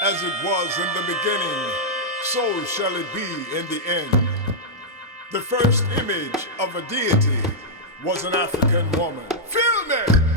As it was in the beginning, so shall it be in the end. The first image of a deity was an African woman. Feel me?